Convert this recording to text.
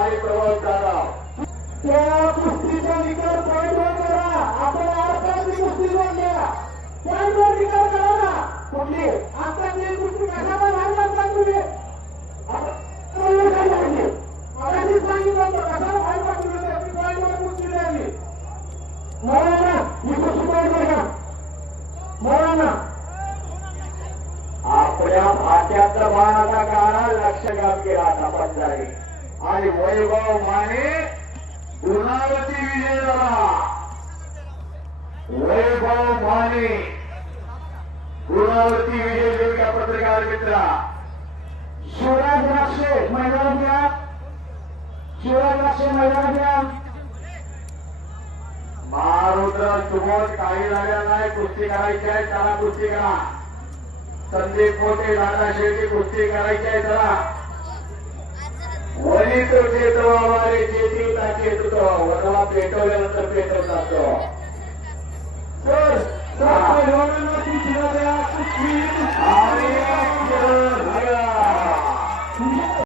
नाही प्रभाव झाला त्या कुस्तीचा निकाल पॉईंटवर करा. आपण आजकालची कुस्ती बोलल्या पॉईंटवर निकाल करा ना. कुठली आजकालची कुस्ती कुस्ती द्यावी. मोळाना ही आपल्या भाट्याचं मानाचा कारण लक्ष घात केला आता पंचायत आणि वैभव माने गुणावती विजय झाला. वैभव माने गुणावती विजय देविका पत्रकार मित्रा. शिवराज राक्षे मैदानात घ्या. शिवराज राक्षे मैदानात घ्या. महारुद्र सुबोध काही झाल्या नाही कुस्ती करायची आहे त्याला कुस्ती करा. संदीप मोठे दादा शेवटी कुस्ती करायची आहे त्याला वरी तो चेतो आवारे चेती ता. चेतो वरला पेटवल्यानंतर पेटवतात जातो